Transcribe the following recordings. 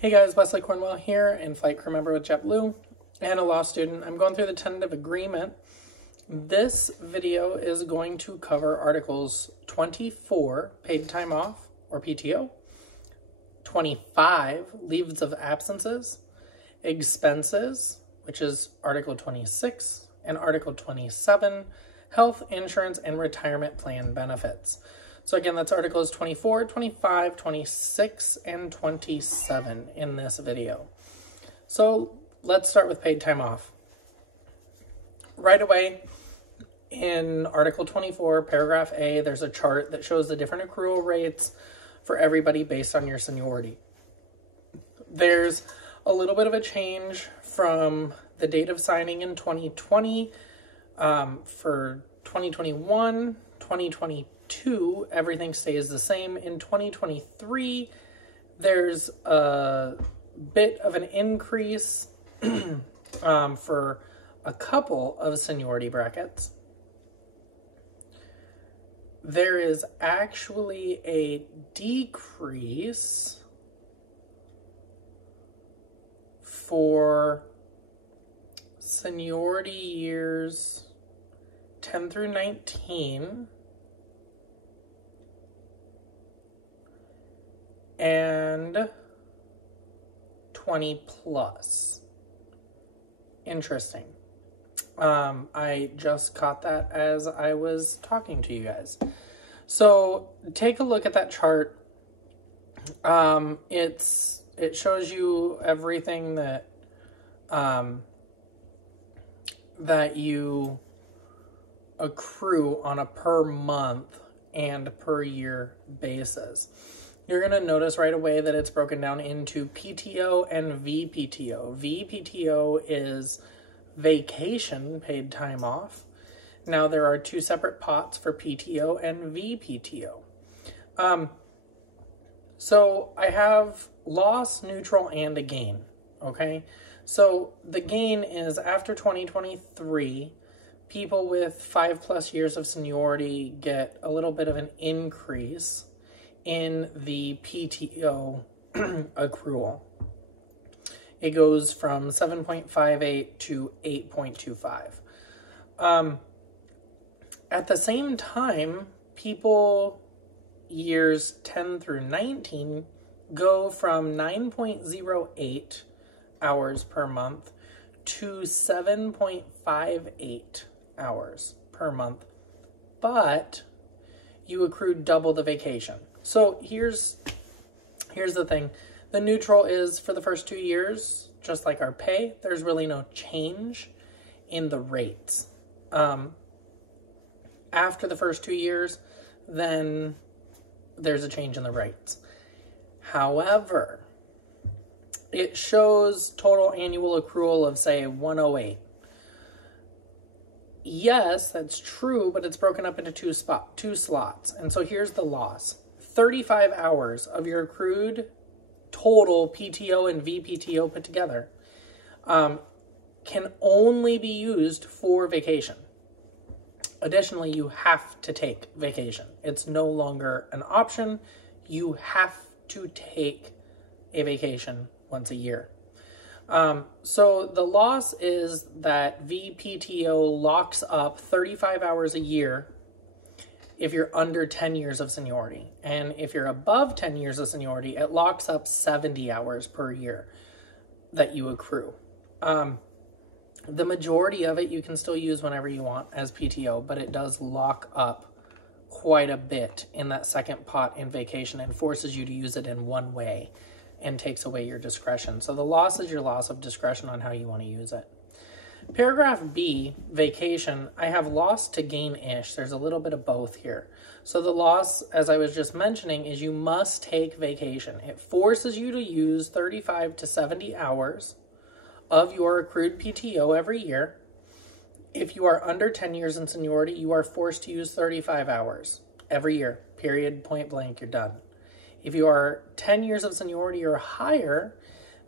Hey guys, Wesley Cornwell here, and flight crew member with JetBlue and a law student. I'm going through the tentative agreement. This video is going to cover Articles 24, paid time off or PTO, 25, leaves of absences, expenses, which is Article 26, and Article 27, health insurance and retirement plan benefits. So again, that's Articles 24, 25, 26, and 27 in this video. So let's start with paid time off. Right away, in Article 24, paragraph A, there's a chart that shows the different accrual rates for everybody based on your seniority. There's a little bit of a change from the date of signing in 2020 for 2021, 2022, everything stays the same. In 2023, there's a bit of an increase for a couple of seniority brackets. There is actually a decrease for seniority years 10 through 19 and 20 plus. Interesting. I just caught that as I was talking to you guys. So take a look at that chart. It shows you everything that that you accrue on a per month and per year basis. You're going to notice right away that it's broken down into PTO and VPTO. VPTO is vacation paid time off. Now there are two separate pots for PTO and VPTO. So I have loss, neutral, and a gain. Okay. So the gain is after 2023, people with 5+ years of seniority get a little bit of an increase in the PTO accrual. It goes from 7.58 to 8.25. At the same time, people years 10 through 19 go from 9.08 hours per month to 7.58 hours per month, but you accrued double the vacation. So here's the thing. The neutral is for the first 2 years, just like our pay, there's really no change in the rates. After the first 2 years, then there's a change in the rates. However, it shows total annual accrual of, say, 108. Yes, that's true, but it's broken up into two slots. And so here's the loss. 35 hours of your accrued total PTO and VPTO put together can only be used for vacation. Additionally, you have to take vacation. It's no longer an option. You have to take a vacation once a year. So the loss is that VPTO locks up 35 hours a year if you're under 10 years of seniority. And if you're above 10 years of seniority, it locks up 70 hours per year that you accrue. The majority of it you can still use whenever you want as PTO, but it does lock up quite a bit in that second pot in vacation and forces you to use it in one way and takes away your discretion. So the loss is your loss of discretion on how you want to use it. Paragraph B, vacation, I have loss to gain-ish. There's a little bit of both here. So the loss, as I was just mentioning, is you must take vacation. It forces you to use 35 to 70 hours of your accrued PTO every year. If you are under 10 years in seniority, you are forced to use 35 hours every year, period, point blank, you're done. If you are 10 years of seniority or higher,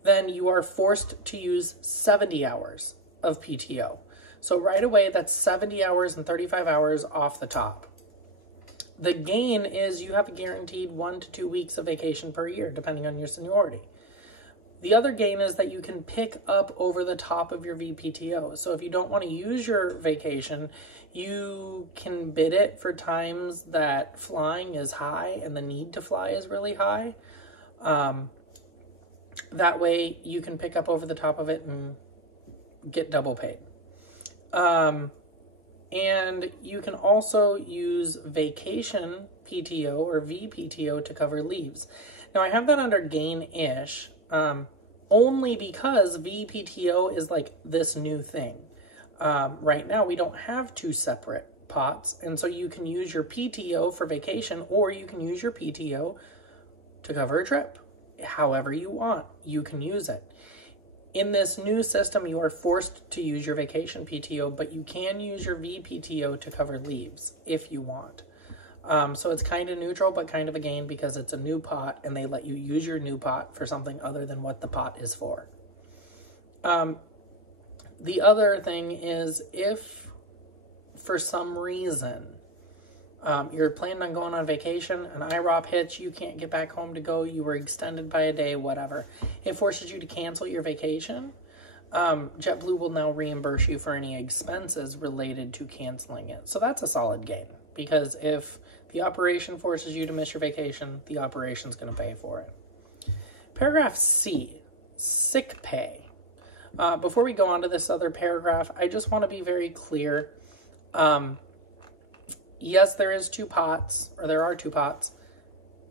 then you are forced to use 70 hours of PTO. So right away, that's 70 hours and 35 hours off the top. The gain is you have a guaranteed 1 to 2 weeks of vacation per year, depending on your seniority. The other gain is that you can pick up over the top of your VPTO. So if you don't want to use your vacation, you can bid it for times that flying is high and the need to fly is really high. That way you can pick up over the top of it and get double paid. And you can also use vacation PTO or VPTO to cover leaves. Now I have that under gain-ish, only because VPTO is like this new thing. Right now we don't have two separate pots, and so you can use your PTO for vacation, or you can use your PTO to cover a trip. However you want, you can use it. In this new system, you are forced to use your vacation PTO, but you can use your VPTO to cover leaves if you want. So it's kind of neutral, but kind of a gain because it's a new pot and they let you use your new pot for something other than what the pot is for. The other thing is if for some reason you're planning on going on vacation, an IROP hits, you can't get back home to go, you were extended by a day, whatever, it forces you to cancel your vacation, JetBlue will now reimburse you for any expenses related to canceling it. So that's a solid gain, because if the operation forces you to miss your vacation, the operation's going to pay for it. Paragraph C, sick pay. Before we go on to this other paragraph, I just want to be very clear. Yes, there are two pots.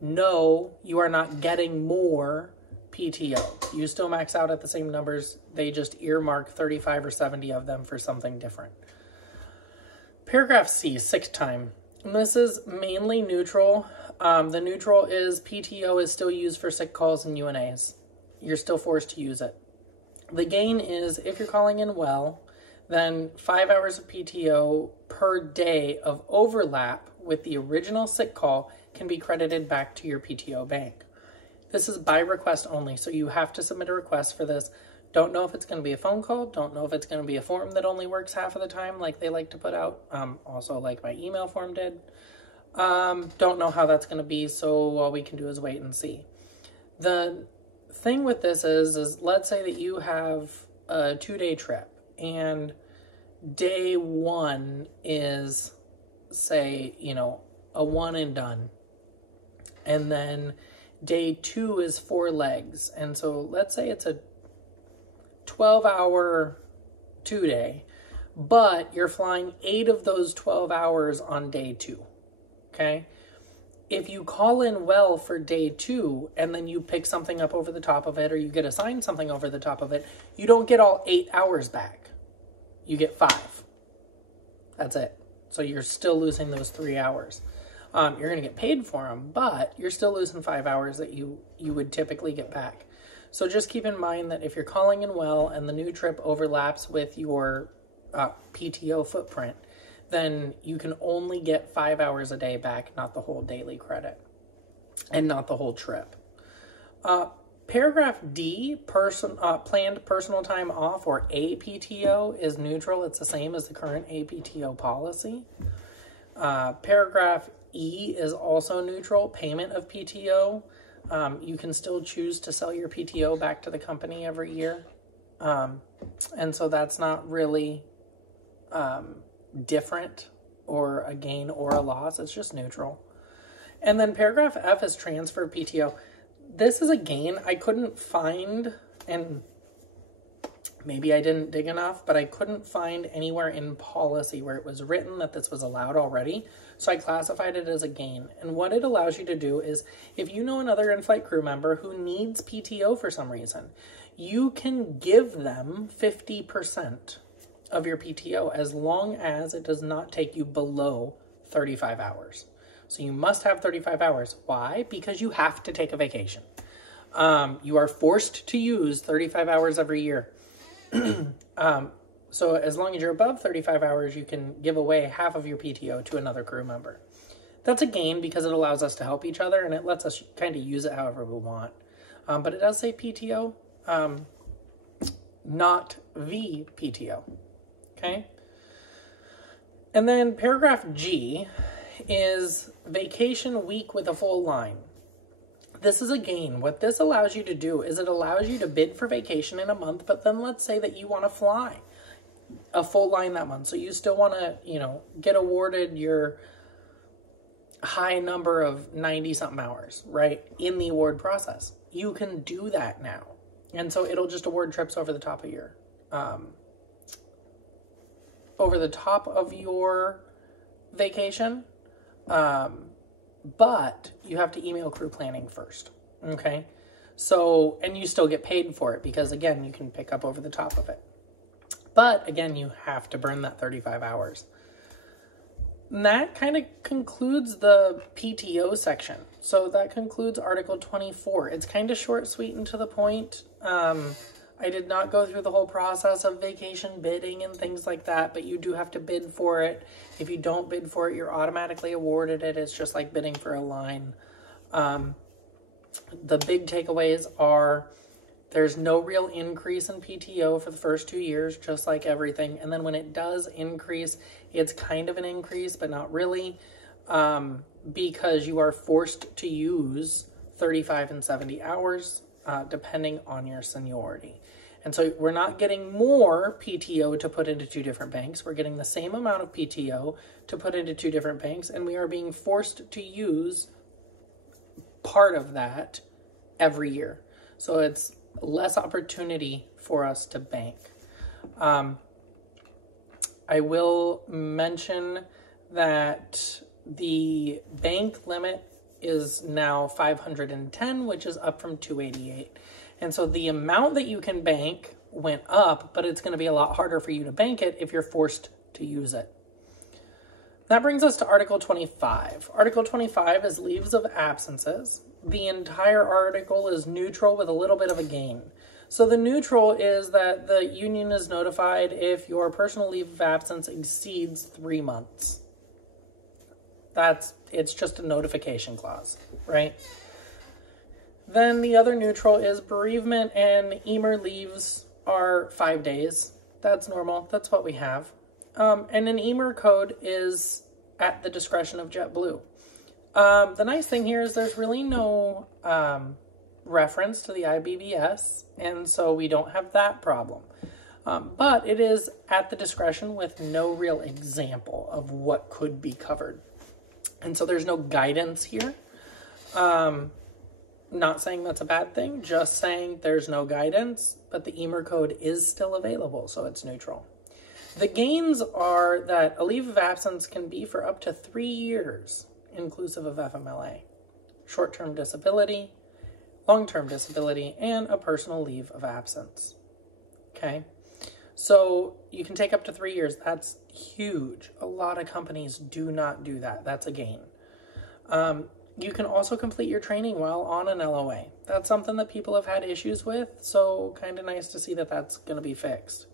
No, you are not getting more PTO. You still max out at the same numbers. They just earmark 35 or 70 of them for something different. Paragraph C, sick time. And this is mainly neutral. The neutral is PTO is still used for sick calls and UNAs. You're still forced to use it. The gain is if you're calling in well, then 5 hours of PTO per day of overlap with the original sick call can be credited back to your PTO bank. This is by request only, so you have to submit a request for this. Don't know if it's going to be a phone call. Don't know if it's going to be a form that only works half of the time like they like to put out. Also like my email form did. Don't know how that's going to be, so all we can do is wait and see. The thing with this is let's say that you have a 2-day trip and day one is, say, a one and done. And then day two is 4 legs. And so let's say it's a 12-hour 2-day, but you're flying 8 of those 12 hours on day 2. Okay? If you call in well for day 2 and then you pick something up over the top of it, or you get assigned something over the top of it, you don't get all 8 hours back. You get 5. That's it. So you're still losing those 3 hours. You're going to get paid for them, but you're still losing 5 hours that you would typically get back. So just keep in mind that if you're calling in well and the new trip overlaps with your PTO footprint, then you can only get 5 hours a day back, not the whole daily credit, and not the whole trip. Paragraph D, planned personal time off, or APTO, is neutral. It's the same as the current APTO policy. Paragraph E is also neutral, payment of PTO. You can still choose to sell your PTO back to the company every year. And so that's not really different or a gain or a loss. It's just neutral. And then paragraph F is transfer PTO. This is a gain. I couldn't find, and maybe I didn't dig enough, but I couldn't find anywhere in policy where it was written that this was allowed already. So I classified it as a gain. And what it allows you to do is, if you know another in-flight crew member who needs PTO for some reason, you can give them 50% of your PTO as long as it does not take you below 35 hours. So you must have 35 hours. Why? Because you have to take a vacation. You are forced to use 35 hours every year. So as long as you're above 35 hours, you can give away half of your PTO to another crew member. That's a gain because it allows us to help each other and it lets us kind of use it however we want. But it does say PTO, not VPTO. Okay? And then paragraph G is vacation week with a full line. this is a gain. What this allows you to do is it allows you to bid for vacation in a month, but then let's say that you want to fly a full line that month. So you still want to, you know, get awarded your high number of 90 something hours, right? In the award process. You can do that now. And so it'll just award trips over the top of your, vacation. But you have to email crew planning first. Okay. So, and you still get paid for it because again, you can pick up over the top of it. But again, you have to burn that 35 hours. And that kind of concludes the PTO section. So that concludes Article 24. It's kind of short, sweet, and to the point. I did not go through the whole process of vacation bidding and things like that, but you do have to bid for it. If you don't bid for it, you're automatically awarded it. It's just like bidding for a line. The big takeaways are there's no real increase in PTO for the first 2 years, just like everything. And then when it does increase, it's kind of an increase, but not really, because you are forced to use 35 and 70 hours, depending on your seniority. And so we're not getting more PTO to put into 2 different banks. We're getting the same amount of PTO to put into 2 different banks, and we are being forced to use part of that every year. So it's less opportunity for us to bank. I will mention that the bank limit is now 510, which is up from 288. And so the amount that you can bank went up, but it's going to be a lot harder for you to bank it if you're forced to use it. That brings us to Article 25. Article 25 is leaves of absences. The entire article is neutral with a little bit of a gain. So the neutral is that the union is notified if your personal leave of absence exceeds 3 months. It's just a notification clause, right? Then the other neutral is bereavement and EMER leaves are 5 days. That's normal. That's what we have. And an EMER code is at the discretion of JetBlue. The nice thing here is there's really no reference to the IBBS, and so we don't have that problem. But it is at the discretion with no real example of what could be covered. And so there's no guidance here. Not saying that's a bad thing, just saying there's no guidance, but the EMER code is still available, so it's neutral. The gains are that a leave of absence can be for up to 3 years, inclusive of FMLA, short-term disability, long-term disability, and a personal leave of absence. Okay? So you can take up to 3 years. That's huge. A lot of companies do not do that. That's a gain. You can also complete your training while on an LOA. That's something that people have had issues with, so kind of nice to see that that's going to be fixed.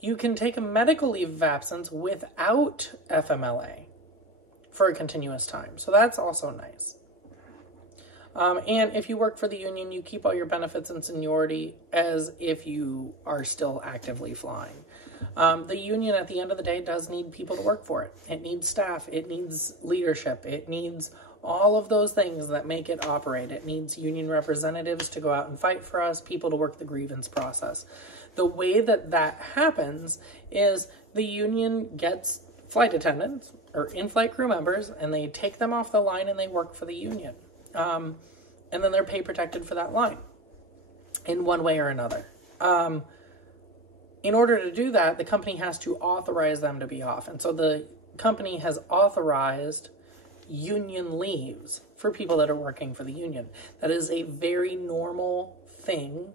You can take a medical leave of absence without FMLA for a continuous time, so that's also nice. And if you work for the union, you keep all your benefits and seniority as if you are still actively flying. The union, at the end of the day, does need people to work for it. It needs staff. It needs leadership. It needs all of those things that make it operate. It needs union representatives to go out and fight for us, people to work the grievance process. The way that that happens is the union gets flight attendants or in-flight crew members, and they take them off the line and they work for the union. And then they're pay protected for that line in one way or another. In order to do that, the company has to authorize them to be off. And so the company has authorized union leaves for people that are working for the union. That is a very normal thing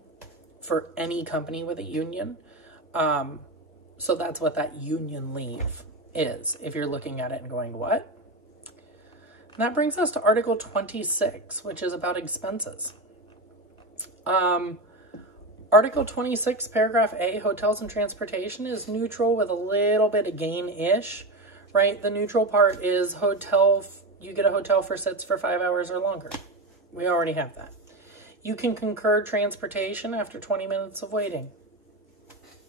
for any company with a union. So that's what that union leave is, if you're looking at it and going, what? And that brings us to Article 26, which is about expenses. Article 26, Paragraph A, hotels and transportation, is neutral with a little bit of gain-ish, right? The neutral part is you get a hotel for sits for 5 hours or longer. We already have that. You can concur transportation after 20 minutes of waiting.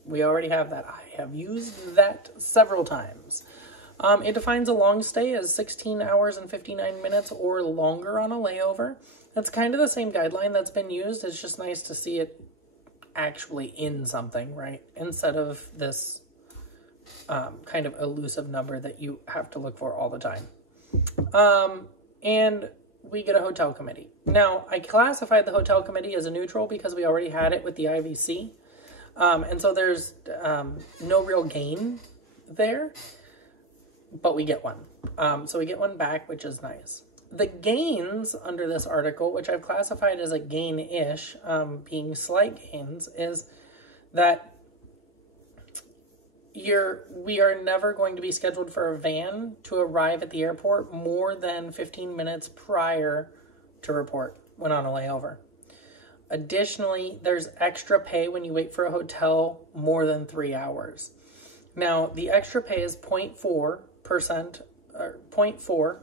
We already have that. I have used that several times. It defines a long stay as 16 hours and 59 minutes or longer on a layover. That's kind of the same guideline that's been used. It's just nice to see it actually in something, right? Instead of this kind of elusive number that you have to look for all the time. And we get a hotel committee. Now, I classified the hotel committee as a neutral because we already had it with the IVC. And so there's no real gain there, but we get one. So we get one back, which is nice. The gains under this article, which I've classified as a gain-ish, being slight gains, is that we are never going to be scheduled for a van to arrive at the airport more than 15 minutes prior to report when on a layover. Additionally, there's extra pay when you wait for a hotel more than 3 hours. Now, the extra pay is 0.4%, or 0.4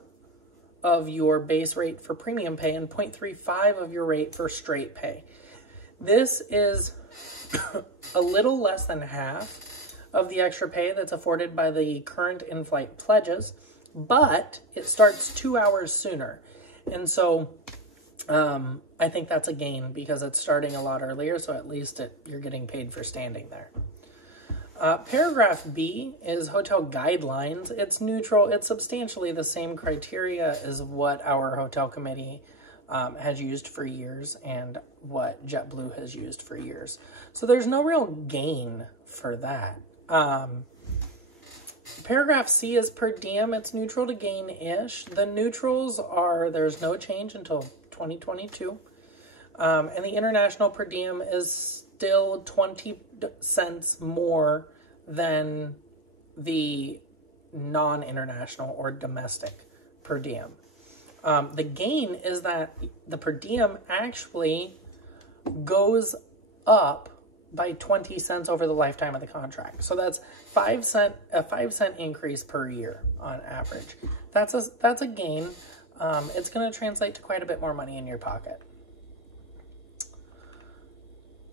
of your base rate for premium pay and 0.35 of your rate for straight pay. This is a little less than half of the extra pay that's afforded by the current in-flight pledges, but it starts 2 hours sooner. And so I think that's a gain because it's starting a lot earlier, so at least you're getting paid for standing there. Paragraph B is hotel guidelines. It's neutral. It's substantially the same criteria as what our hotel committee has used for years and what JetBlue has used for years. So there's no real gain for that. Paragraph C is per diem. It's neutral to gain-ish. The neutrals are there's no change until 2022. And the international per diem is still 20 cents more than the non-international or domestic per diem. The gain is that the per diem actually goes up by 20 cents over the lifetime of the contract. So that's a 5 cent increase per year on average. That's a gain. It's going to translate to quite a bit more money in your pocket.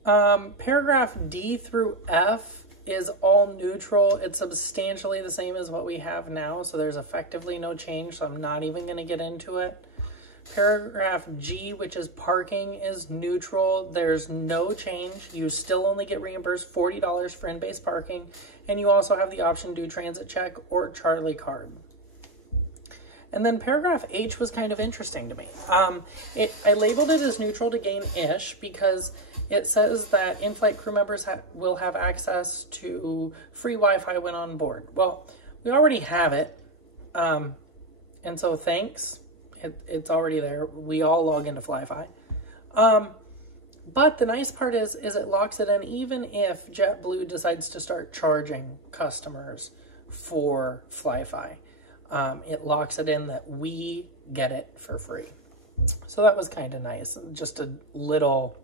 Paragraph D through F is all neutral. It's substantially the same as what we have now, so there's effectively no change, so I'm not even going to get into it. Paragraph G, which is parking, is neutral. There's no change. You still only get reimbursed $40 for in-base parking, and you also have the option to do transit check or Charlie card. And then paragraph H was kind of interesting to me. I labeled it as neutral to gain-ish because it says that in-flight crew members will have access to free Wi-Fi when on board. Well, we already have it, and so thanks. It's already there. We all log into FlyFi. But the nice part is it locks it in even if JetBlue decides to start charging customers for FlyFi. It locks it in that we get it for free. So that was kind of nice. Just a little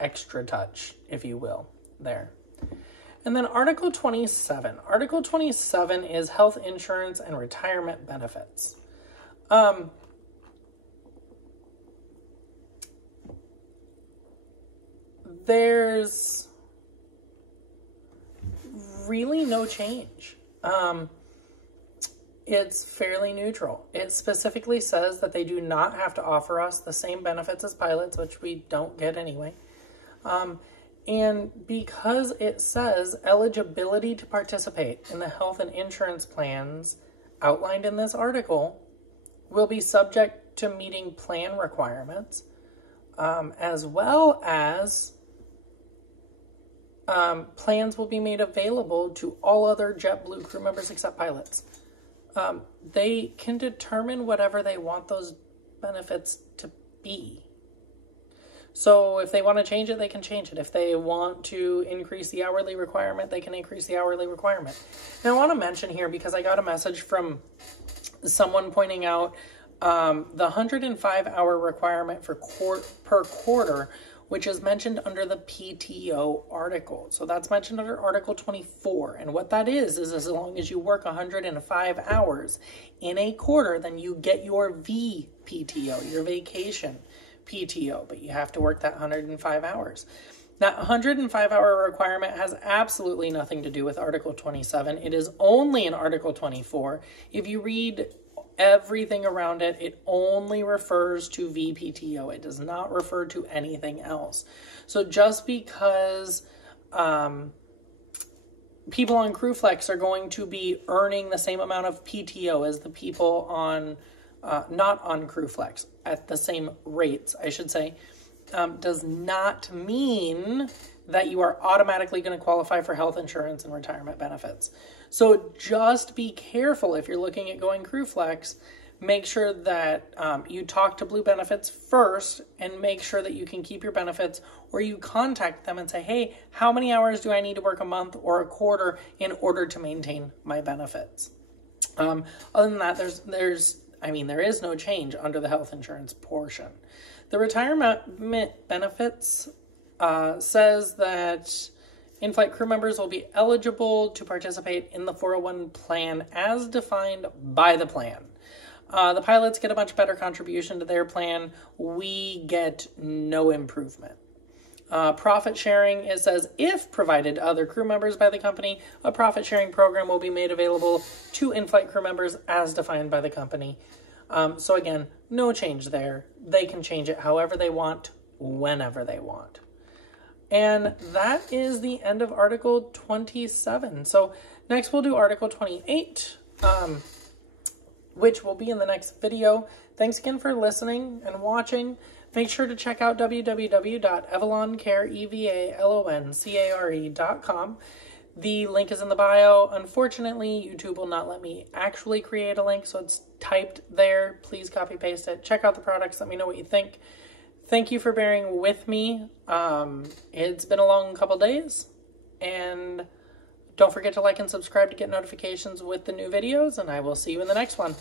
extra touch, if you will, there. And then Article 27. Article 27 is health insurance and retirement benefits. There's really no change. It's fairly neutral. It specifically says that they do not have to offer us the same benefits as pilots, which we don't get anyway. And because it says eligibility to participate in the health and insurance plans outlined in this article will be subject to meeting plan requirements, as well as plans will be made available to all other JetBlue crew members except pilots. They can determine whatever they want those benefits to be. So if they want to change it, they can change it. If they want to increase the hourly requirement, they can increase the hourly requirement. Now I want to mention here, because I got a message from someone pointing out the 105-hour requirement for per quarter, which is mentioned under the PTO article. So that's mentioned under Article 24. And what that is as long as you work 105 hours in a quarter, then you get your VPTO, your vacation PTO, but you have to work that 105 hours. That 105-hour requirement has absolutely nothing to do with Article 27. It is only in Article 24. If you read everything around it. It only refers to VPTO. It does not refer to anything else. So just because people on CrewFlex are going to be earning the same amount of PTO as the people on not on CrewFlex at the same rates, I should say, does not mean that you are automatically going to qualify for health insurance and retirement benefits. So just be careful if you're looking at going CrewFlex. Make sure that you talk to Blue Benefits first and make sure that you can keep your benefits, or you contact them and say, hey, how many hours do I need to work a month or a quarter in order to maintain my benefits? Other than that, there is no change under the health insurance portion. The retirement benefits says that in-flight crew members will be eligible to participate in the 401 plan as defined by the plan. The pilots get a much better contribution to their plan. We get no improvement. Profit sharing, it says, if provided to other crew members by the company, a profit sharing program will be made available to in-flight crew members as defined by the company. So again, no change there. They can change it however they want, whenever they want. And that is the end of Article 27. So next we'll do Article 28, which will be in the next video. Thanks again for listening and watching. Make sure to check out www.evaloncare.com. The link is in the bio. Unfortunately, YouTube will not let me actually create a link, so it's typed there. Please copy paste it. Check out the products. Let me know what you think. Thank you for bearing with me. It's been a long couple days, and don't forget to like and subscribe to get notifications with the new videos, and I will see you in the next one.